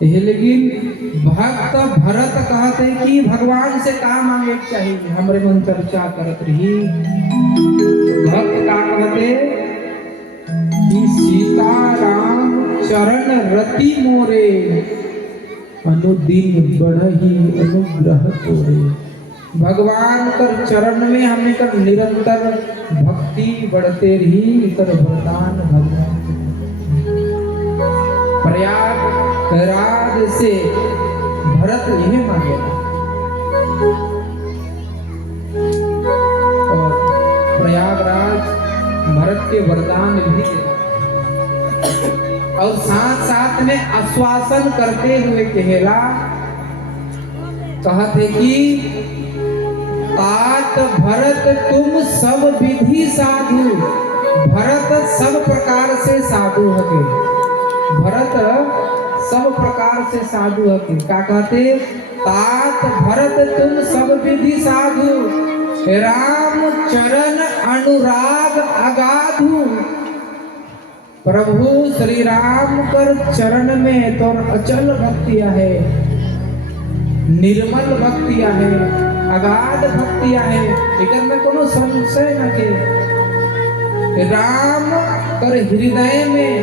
लेकिन भक्त भरत कहते कि भगवान से का मांगे चाहिए, हमरे मन चर्चा करत रही। भक्त का कहते कि सीता राम चरण रति मोरे, अनुदिन बढ़ही अनुग्रह तोरे। भगवान कर चरण में हमें कर निरंतर भक्ति बढ़ते रही, कर वरदान भगवान प्रयागराज से भरत यह मांगे और प्रयागराज भरत के वरदान भी और साथ साथ में आश्वासन करते हुए कहेला, कहते कि तात भरत तुम सब विधि साधु, भरत सब प्रकार से साधु हके, भरत सब प्रकार से साधु हके। क्या कहते, तात भरत तुम सब विधि साधु, राम चरण अनुराग अगाधु। प्रभु श्री राम कर चरण में तो अचल भक्तियां है, निर्मल भक्तियां है, अगाध भक्तियां है, इधर में कोनो संशय न के। राम कर हृदय में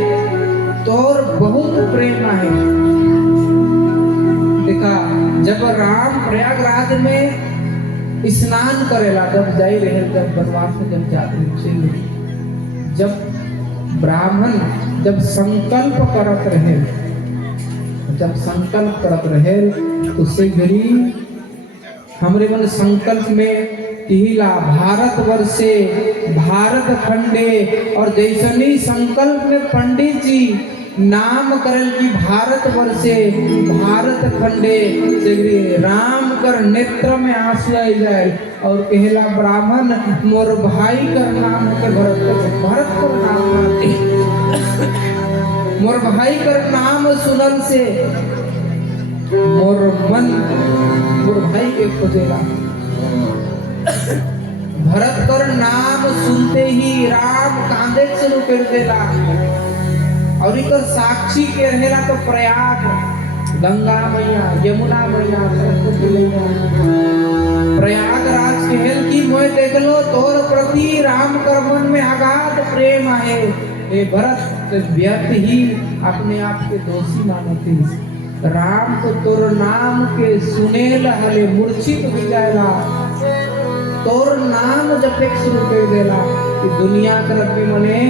तोर बहुत प्रेम है। देखा जब राम प्रयागराज में स्नान करेला, जब जाई रहे, जब वनवास में जब जाते, जब ब्राह्मण जब संकल्प करत रहे, जब संकल्प करत रहे तो शीघ्री हमरे मन संकल्प में किहिला भारतवर्षे भारत खंडे, और जैसनी संकल्प में पंडित जी नाम करल की भारतवर्षे भारत खंडे, राम कर नेत्र में आंसू आ जाए और कहला ब्राह्मण मोर भाई कर नाम के भरत, भरत कर नाम आते मोर भाई कर नाम सुनल से मोर मन मोर भाई के खोजेला। भरत कर नाम सुनते ही राम कांदे शुरू कर देला, और इकर साक्षी के रहेला तो प्रयाग, गंगा मैया, यमुना मैया, सरस्वती मैया, प्रयागराज के हेल की मोय देख लो, तोर प्रति राम कर मन में अगाध प्रेम है। ये भरत व्यर्थ ही अपने आप के दोषी मानते, राम तो तोर नाम के सुनेल हले मूर्छित हो जाएला, तोर नाम जपे शुरू कर देला कि दुनिया कर मने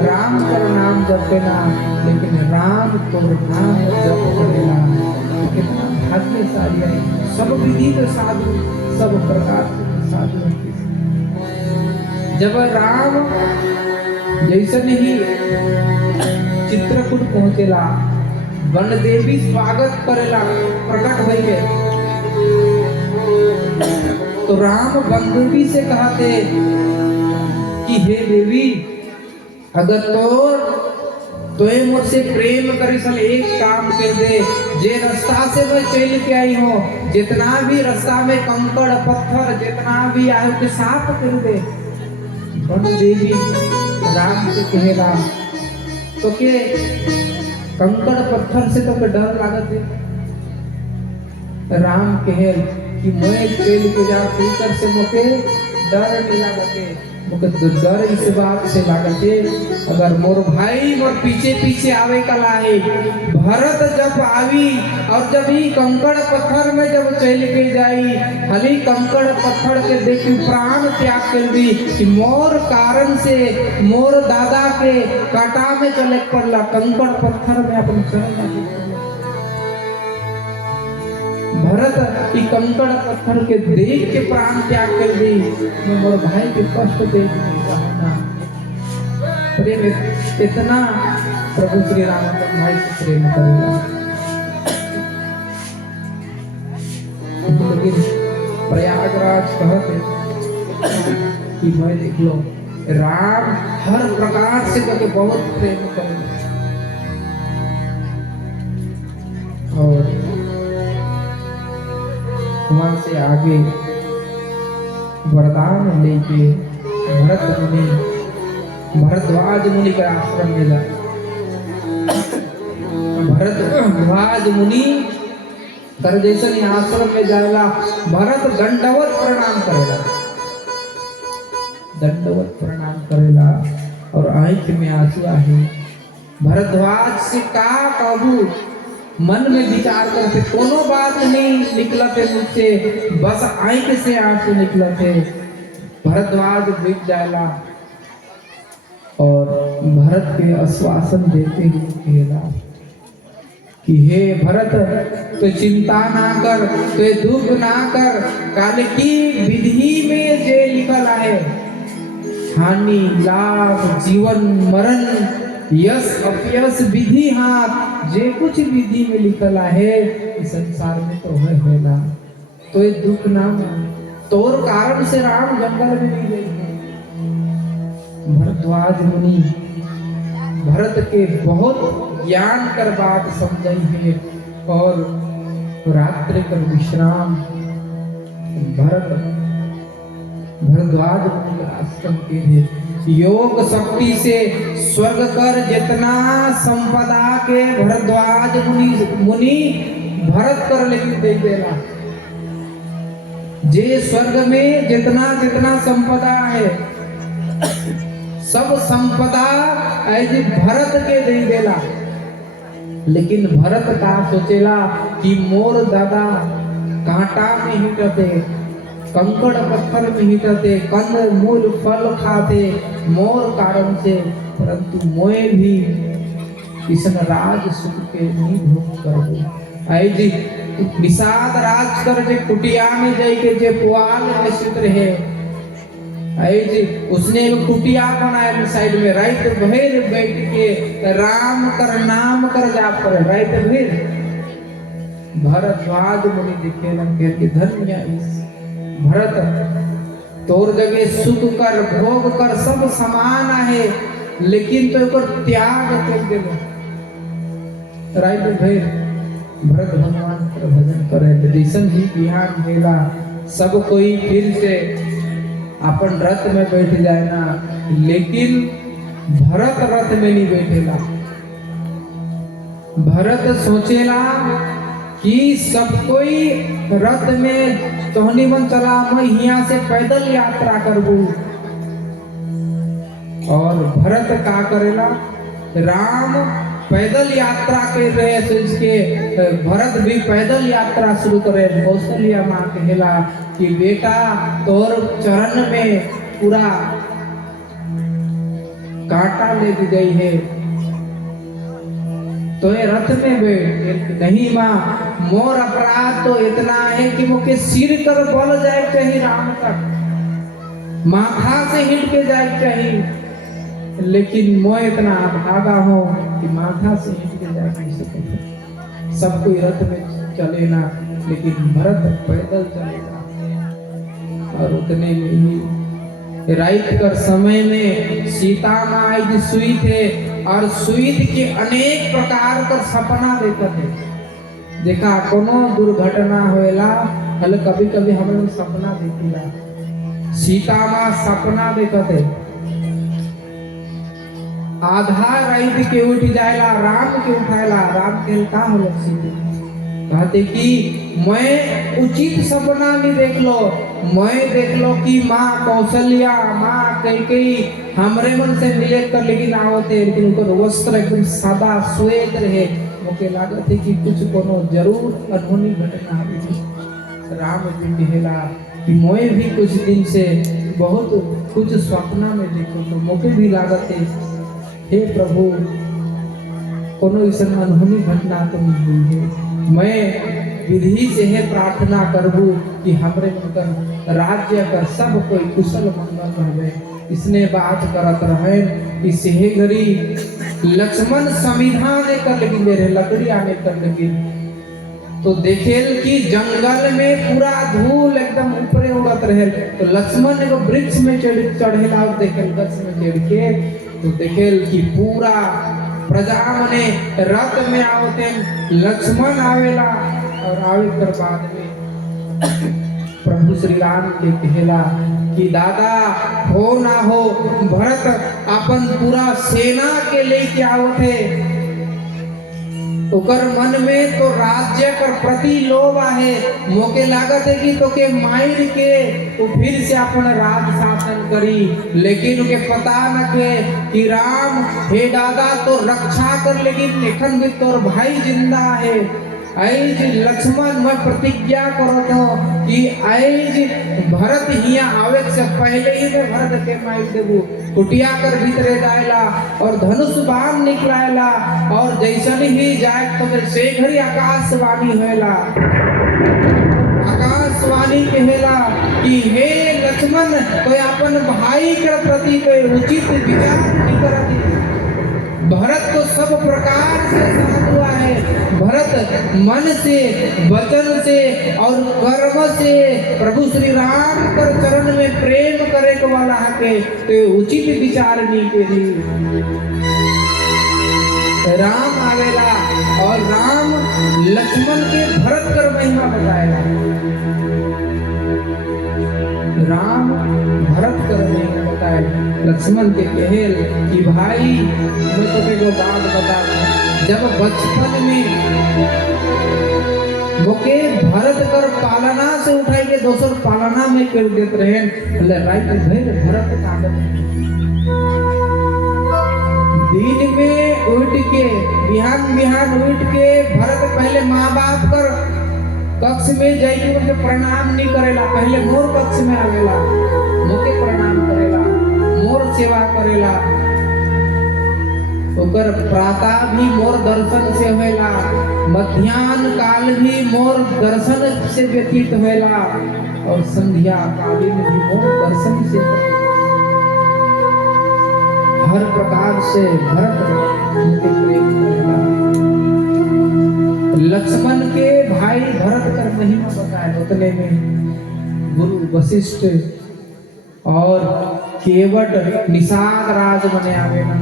राम कर नाम जपेला, लेकिन राम तोर नाम जप करेला। कितना भाग्यशाली है, सब विधि के साधु, सब प्रकार के साधु। जब राम जैसे ही चित्रकूट पहुंचेला, वन देवी स्वागत करेला, प्रकट भइले तो राम वन देवी से कहते कि हे देवी, अगर तोए मुझसे प्रेम करी सल एक काम कर दे, जे रास्ता से मैं चल के आई हो, जितना भी रास्ता में कंकड़ पत्थर जितना भी आए उसे साफ कर दे। वन देवी राम से कहेगा तो के कंकड़ पत्थर से तो डर लागत है। राम कहे कि मैं चल के जा भीतर से मुझे डर नहीं लागते, मुझे तो डर इस बात से लागते अगर मोर भाई मोर पीछे पीछे आवे कला है। भरत जब आवी और जब ही कंकड़ पत्थर में जब चल के जाई, खाली कंकड़ पत्थर के देखी प्राण त्याग कर दी कि मोर कारण से मोर दादा के काटा में चले पड़ला, कंकड़ पत्थर में अपन चल। भरत की कंकड़ पत्थर के देख के प्राण त्याग कर दी, मैं मोर भाई के कष्ट देख नहीं रहा। प्रेम इतना प्रभु श्री राम अपने भाई से प्रेम करेगा। लेकिन प्रयागराज कहते कि मैं देख लो राम हर प्रकार से करके बहुत प्रेम करेगा, और वहां से आगे वरदान लेके भरद्वाज मुनि का आश्रम मिला। भरद्वाज मुनि कर जैसे आश्रम में जाएला भरत दंडवत प्रणाम करेला, दंडवत प्रणाम करेला और आंख में आंसू आहे। भरद्वाज से का कहूँ, मन में विचार करते कोनो बात नहीं निकलते मुझसे, बस आंख से आंसू निकलते। भरद्वाज बिक जाएला और भरत के आश्वासन देते हुए कहला कि हे भरत, तो चिंता ना कर, तो दुख ना कर, काल की विधि में जे लिखल है हानि लाभ जीवन मरण यश अपयश विधि हाथ जे कुछ विधि में लिखल है इस संसार में तो है ना, तो ये दुख ना तोर कारण से राम जंगल में नहीं गए। भरद्वाज मुनि भरत के बहुत ज्ञान कर बात समझाई है और रात्रि कर विश्राम भरद्वाज मुनि आश्रम के है। योग शक्ति से स्वर्ग कर जितना संपदा के भरद्वाज मुनि भरत कर लेकिन दे देला, जे स्वर्ग में जितना जितना संपदा है सब संपदा ऐसे भरत के दे देला। लेकिन भरत का सोचेला कि मोर दादा कांटा में हिटते, कंकड़ पत्थर में हिटते, कंद मूल फल खाते मोर कारण से, परंतु मोए भी इसन राज सुख के नहीं भोग करबो। ऐजी निषाद राज कर जे कुटिया में जाके जे पुआल में सुत रहे, ऐजी उसने एक कुटिया बनाया साइड में, रात भर बैठ के राम कर नाम कर जाप करे रात भर। भरद्वाज मुनि देखे लगे कि धन्य इस भरत, तोर जगह सुख कर भोग कर सब समान है, लेकिन तो एक त्याग कर देलो रात भर। भरत भगवान का भजन करे, जैसन ही बिहान भेला सब कोई फिर से अपन रथ में बैठ जाए ना, लेकिन भरत रथ में नहीं बैठेला। भरत सोचेला कि सब कोई रथ में तोहनी मन चला, मैं यहाँ से पैदल यात्रा करबू। और भरत का करेला, राम पैदल यात्रा कर रहे तो इसके भरत भी पैदल यात्रा शुरू करे। कौशल्या माँ कहला कि बेटा तोर चरण में पूरा कांटा ले दी गई है, तो ये रथ में बैठ। नहीं माँ, मोर अपराध तो इतना है कि मुझे सिर कर बल जाए चाहिए राम तक, माथा से हिट के जाए चाहिए, लेकिन मैं इतना भागा हूँ कि माथा से हिट के जाए नहीं सकते। सब कोई रथ में चले ना, लेकिन भरत पैदल चलेगा। और उतने में ही रात कर समय में सीता माँ सुई थे और सुई के अनेक प्रकार का सपना देखते थे। देखा कोनो दुर्घटना होएला हल कभी कभी हम लोग सपना देखीला, सीता माँ सपना देखते आधा रात के उठ जाएला, राम के उठाएला, राम के का हो सीता कहते कि मैं उचित सपना नहीं देख लो, मैं देख लो कि माँ कौशल्या माँ कैकेयी हमरे मन से मिले कर लेकिन आवते, लेकिन उनका वस्त्र एकदम सादा श्वेत रहे। मुझे लागत है कि कुछ कोनो जरूर अनहोनी घटना हुई। राम जी कहला कि मैं भी कुछ दिन से बहुत कुछ सपना में देखो, तो मुझे भी लागत है हे प्रभु कोनो ऐसा अनहोनी घटना तो नहीं हुई है। मैं विधि से है प्रार्थना करबू कि हमरे कर राज्य कर सब कोई कुशल मंगल रहे। इसने बात करत रहे कि सेहे घरी लक्ष्मण संविधान कर लगी मेरे लकड़ी आने कर लगी, तो देखेल कि जंगल में पूरा धूल एकदम ऊपरे उड़त रहे। तो लक्ष्मण एगो वृक्ष में चढ़ेला और देखेल वृक्ष में चढ़ के तो देखेल कि पूरा प्रजा मने रथ में आवते लक्ष्मण आवेला। और आवे कर बाद में प्रभु श्री राम के कहला कि दादा हो ना हो भरत अपन पूरा सेना के लेके आवते ओकर मन में तो राज्य कर प्रति लोभ आहे, मोके लागत है कि तो के मायर के वो फिर से अपन राज शासन करी, लेकिन उके पता न के कि राम हे दादा तो रक्षा कर, लेकिन एखन भी तोर भाई जिंदा है। ऐज लक्ष्मण मैं प्रतिज्ञा करो तो कि ऐज भरत हिया आवे से पहले ही मैं भरत के मार देबू। कुटिया कर भीतरे जाएला और धनुष बाण निकलाएला, और जैसन ही जाए तो से घड़ी आकाशवाणी होएला, आकाशवाणी कहेला कि हे लक्ष्मण तो अपन भाई के प्रति कोई उचित विचार नहीं करती। भरत तो सब प्रकार से साथ हुआ है, भरत मन से वचन से और कर्म से प्रभु श्री राम कर चरण में प्रेम करे के वाला है तो उचित विचार नहीं के राम आवेला और राम लक्ष्मण के भरत कर महिमा बताएगा। राम भरत कर महिमा बताएगा, लक्ष्मण के कहेल कि भाई मैं तो को बात बता, जब बचपन में मोके भरत कर पालना से उठाई के दोसर पालना में कर देते रहे, राइट भरत कागज दिन में उठ के बिहान बिहान उठ के भरत पहले माँ बाप कर कक्ष में जाइए उनके प्रणाम नहीं करेला, पहले मोर कक्ष में आवेला, मोके प्रणाम करेला, मोर सेवा करेला, ओकर प्रातः भी मोर दर्शन से होएला, मध्याह्न काल भी मोर दर्शन से व्यतीत होएला, और संध्या कालीन भी मोर दर्शन से हर प्रकार से भरत उनके प्रेम करेला। लक्ष्मण के भाई भरत कर महिमा बताए, उतने में गुरु वशिष्ठ और केवट निषाद राज बने आवे ना।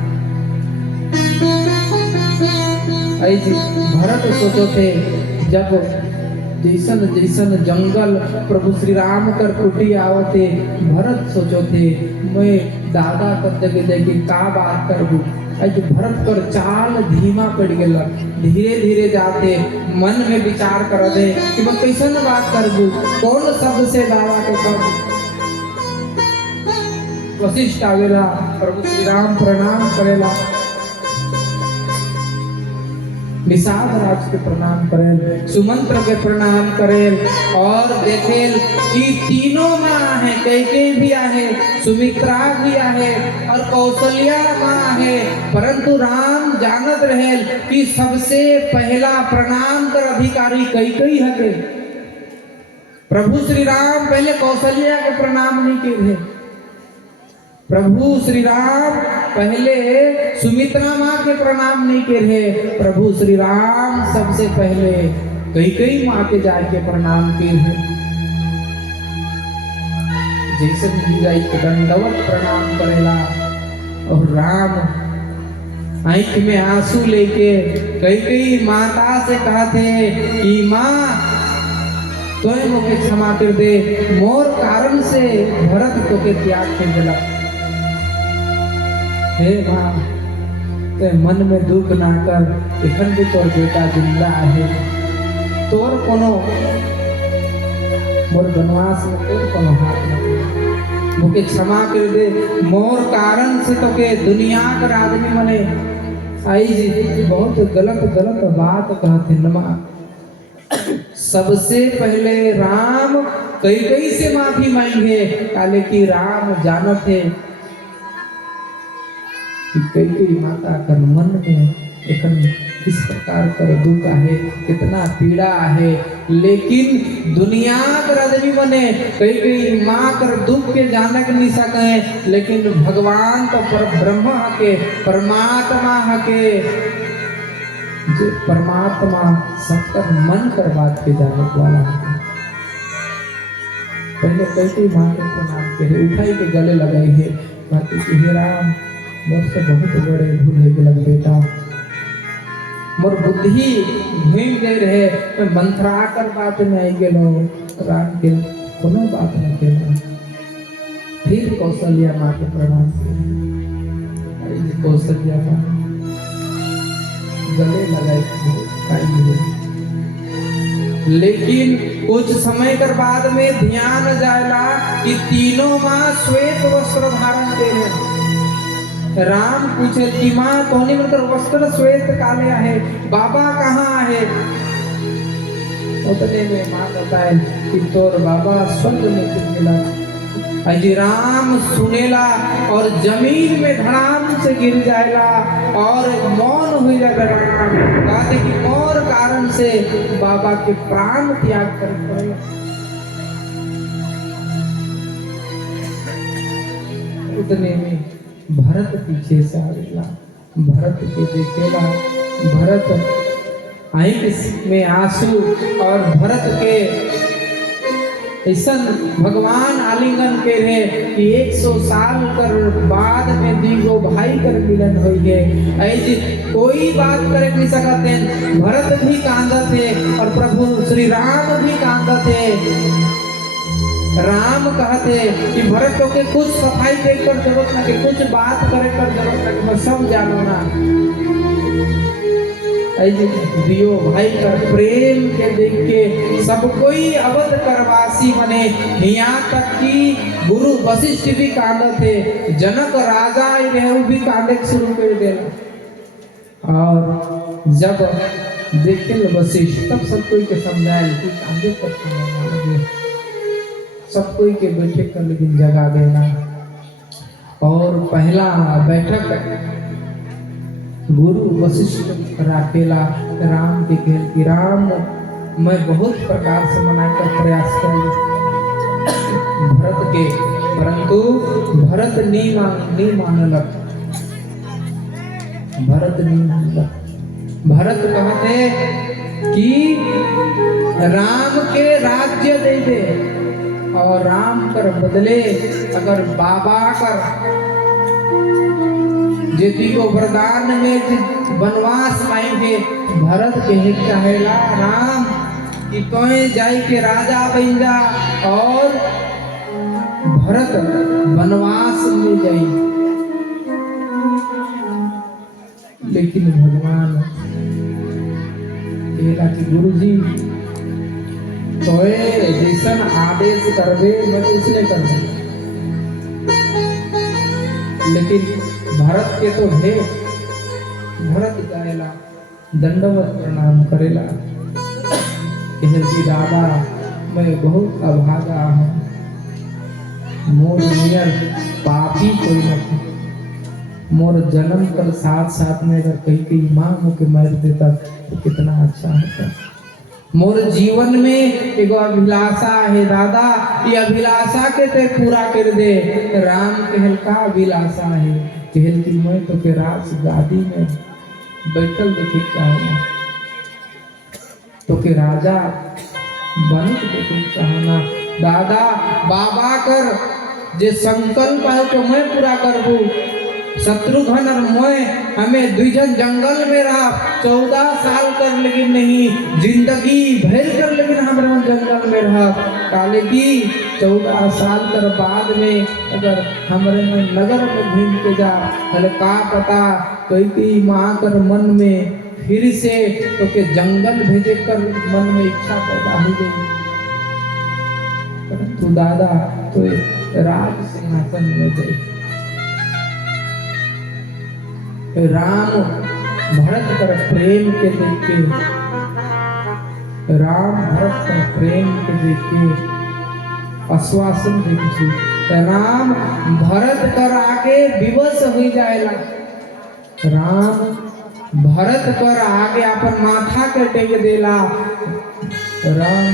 ऐसे भरत सोचो थे जब जैसन जैसन जंगल प्रभु श्री राम कर कुटी आवते, भरत सोचो थे मैं दादा कर जगह देखे का बात करबू। आज भरत कर चाल धीमा पड़ गया, धीरे धीरे जाते मन में विचार कर दे कि मैं कैसन बात करबू, कौन शब्द से दादा के कहूं। वशिष्ठ आवेला, प्रभु श्री राम प्रणाम करेला, निषाद राज के प्रणाम करेल, सुमंत्र के प्रणाम करेल, और देखेल कि तीनों माँ है, कैकेयी भी आहे, सुमित्रा भी आहे और कौशल्या माँ है, परंतु राम जानत रहेल कि सबसे पहला प्रणाम कर अधिकारी कैकेयी है। प्रभु श्री राम पहले कौशल्या के प्रणाम नहीं किए, प्रभु श्री राम पहले सुमित्रा माँ के प्रणाम नहीं के रहे, प्रभु श्री राम सबसे पहले कैकेयी माँ के जाके प्रणाम किए हैं। जैसे भी जाई दंडवत प्रणाम करेला, और राम आंख में आंसू लेके कैकेयी माता से कहते कि माँ तो मोके क्षमा कर दे, मोर कारण से भरत तो के त्याग कर दिला। हे माँ ते मन में दुख ना कर, एखन भी तोर बेटा जिंदा है, तोर कोनो मोर बनवास में तोर कोनो हाथ ना, मोके क्षमा कर दे, मोर कारण से तो के दुनिया कर आदमी मने आई जी बहुत गलत गलत बात कहते नमा। सबसे पहले राम कैकेयी से माफी मांगे, काले की राम जानत है कैकेयी माता कर मन में एखन किस प्रकार कर दुख है, कितना पीड़ा है, लेकिन दुनिया कर आदमी बने कैकेयी माँ कर दुख के जानक नहीं सके, लेकिन भगवान तो पर ब्रह्म के परमात्मा के, जो परमात्मा सबकर मन कर बात के जाने वाला है। पहले कैकेयी माँ के प्रणाम के उठाई के गले लगाई है, बाकी हे राम मोर से बहुत बड़े भूल है गलत बेटा, मोर बुद्धि घूम गई रहे, मैं मंत्रा कर बात में आई गेलो, राम के कोनो बात न केला। फिर कौशल्या माँ के प्रणाम किया, कौशल्या माँ गले लगाई दिखाई मिले। लेकिन कुछ समय कर बाद में ध्यान जायला कि तीनों माँ श्वेत वस्त्र धारण के राम पूछे कि माँ तोने मतलब वस्त्र श्वेत काले आहे, बाबा कहाँ आहे? उतने में माँ बताए कि तोर बाबा स्वर्ग में चल गेला। अजी राम सुनेला और जमीन में धड़ाम से गिर जाएला और मौन हो जाएगा। राम कहते कि मोर कारण से बाबा के प्राण त्याग कर पड़े। उतने में भरत पीछे से आवेला, भरत के देखेला, भरत आंख में आंसू और भरत के ऐसा भगवान आलिंगन के रहे कि 100 साल कर बाद में दीगो भाई कर मिलन हो गए। ऐसी कोई बात करे नहीं सकते। भरत भी कांदत है और प्रभु श्री राम भी कांदत है। राम कहते कि भरत के कुछ सफाई देख कर जरूरत ना, कि कुछ बात करे कर जरूरत ना, कि मैं सब जानो ना। दियो भाई कर प्रेम के देख के सब कोई अवध करवासी मने, यहाँ तक कि गुरु वशिष्ठ भी कांदे थे, जनक राजा रहू भी कांदे शुरू कर देला। और जब देखे वशिष्ठ तब सब कोई के समझाए कि कांदे पर लगे, सब कोई के बैठे कर लेकिन जगा देना। और पहला बैठक गुरु वशिष्ठ राखेला राम के खेल की राम मैं बहुत प्रकार से मनाने का प्रयास करूँ भरत के, परंतु भरत नहीं मानलक। भरत नहीं मानलक। भरत कहते कि राम के राज्य दे दे और राम कर बदले अगर बाबा कर जेती को वरदान में वनवास मांगे। भरत के कहेला राम कि तोय जाई के राजा बन जा और भरत वनवास में जाई। लेकिन भगवान कहेला कि गुरुजी तोय जैसन आदेश करबे मैं उसने कर। लेकिन भरत के तो है, भरत जाएला दंडवत प्रणाम करेला, कहती दादा मैं बहुत अभागा हूँ, मोर नियर पापी कोई नहीं। मोर जन्म कर साथ साथ में अगर कहीं माँ मुझे मार देता तो कितना अच्छा होता। मोर जीवन में एगो अभिलाषा है दादा, ये अभिलाषा के ते पूरा कर दे। राम कहल का अभिलाषा है? कहल की मैं तो के राज गादी में बैठल देखे चाहना, तो के राजा बन देखे चाहना। दादा बाबा कर जे संकल्प है तो मैं पूरा करबू। शत्रुघ्न और मैं हमें दुईजन जंगल में रहा 14 साल कर, लेकिन नहीं जिंदगी भर कर, लेकिन हमारे जंगल में रहा। काले की 14 साल कर बाद में अगर हमारे में नगर में घूम के जा हले का पता कोई माँ कर मन में फिर से तो के जंगल भेजे कर मन में इच्छा पैदा हो गई। परंतु दादा तो राज सिंहासन में गए। राम भरत कर प्रेम के देख के, राम भरत कर प्रेम के देख के आश्वासन देखी। राम भरत कर आगे विवश हो जाएला। राम भरत कर आगे अपन माथा के टेक देला। राम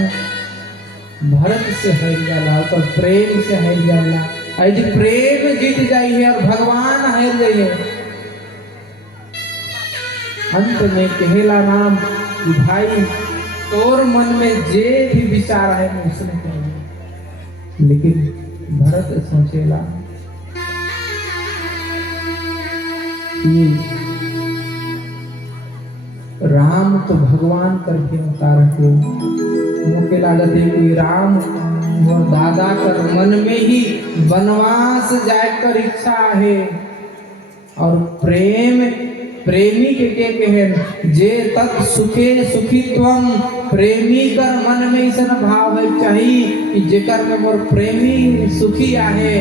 भरत से हर जाला, पर प्रेम से हर जाला। आज प्रेम जीत जाई है और भगवान हर जाइए। अंत में कहला नाम कि भाई तोर मन में जे भी विचार है मैं उसने कहा। लेकिन भरत सोचेला कि राम तो भगवान करके अवतार के मुझे लागत है कि राम और दादा कर मन में ही वनवास जाकर इच्छा है और प्रेम प्रेमी के कहें जे तत् सुखे सुखीत्वम, प्रेमी कर मन में ऐसा भाव है चाहिए कि जेकर में मोर प्रेमी सुखी आहे।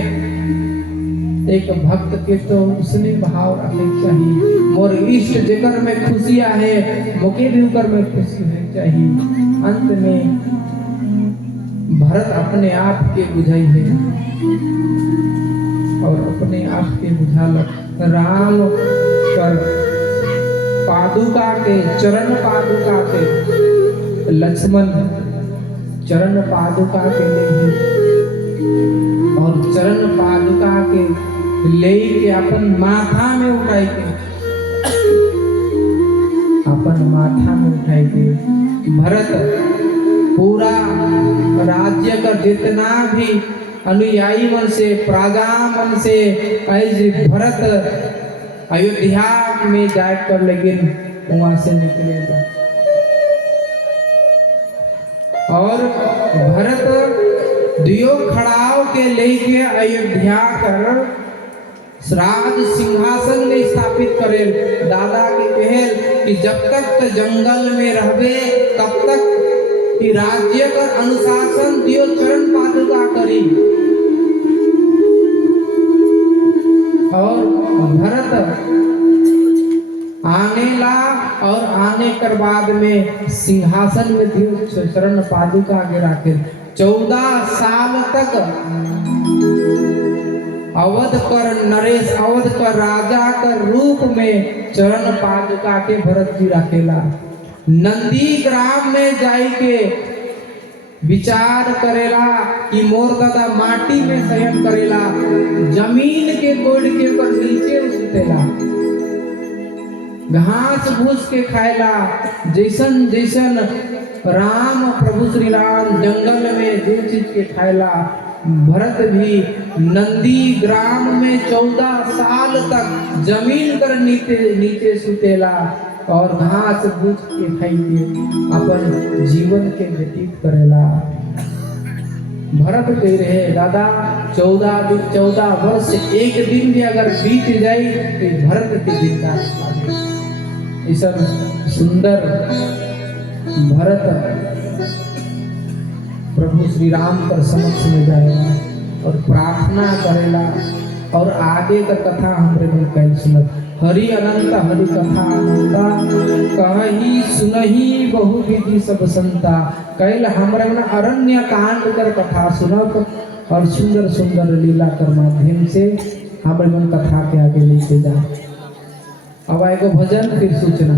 एक भक्त के तो उसने भाव रखे चाहिए, मोर इष्ट जेकर में खुशी आहे मोके भी उकर में खुशी है चाहिए। अंत में भरत अपने आप के बुझाई है और अपने आप के बुझाल राम कर पादुका के चरण पादुका के लक्ष्मण चरण पादुका के ले और चरण पादुका के ले के अपन माथा में उठाई के अपन माथा में उठाई के भरत पूरा राज्य का जितना भी अनुयायी मन से प्राजा मन से ऐसे भरत अयोध्या में जाकर लेकिन वहां से निकलेगा और भरत दियो खड़ाव के लेके अयोध्या कर राज सिंहासन में स्थापित करे। दादा की कहल कि जब तक जंगल में रहबे तब तक कि राज्य का अनुशासन दियो चरण पादुका करी। और भरत आने ला और आने कर बाद में सिंहासन में दियो चरण पादुका गिरा के 14 साल तक अवध कर नरेश अवध कर राजा का रूप में चरण पादुका के भरत जी रखेला। नंदी ग्राम में जाई के विचार करेला कि मोर दादा माटी में शयन करेला, जमीन के गोड़ के ऊपर नीचे सुतेला, घास भूस के खाएला। जैसन जैसन राम प्रभु श्री राम जंगल में जो चीज के खाएला भरत भी नंदी ग्राम में 14 साल तक जमीन कर नीचे सुतेला और घास भूस के खाई के अपन जीवन के व्यतीत करेला। भरत कह रहे दादा 14 वर्ष एक दिन भी अगर बीत जाए तो भरत के दिन का ऐसा सुंदर भरत प्रभु श्री राम पर समक्ष में जाएगा और प्रार्थना करेला। और आगे का कथा हमरे में कह सुनत हरि अनंत हरि कथा अनंता कही सुनही बहु विधि सब संता। कैल हमरे में अरण्य कांड कर कथा सुनत और सुंदर सुंदर लीला कर माध्यम से हमरे में कथा के आगे लेके जा। अब आएगा भजन फिर सूचना।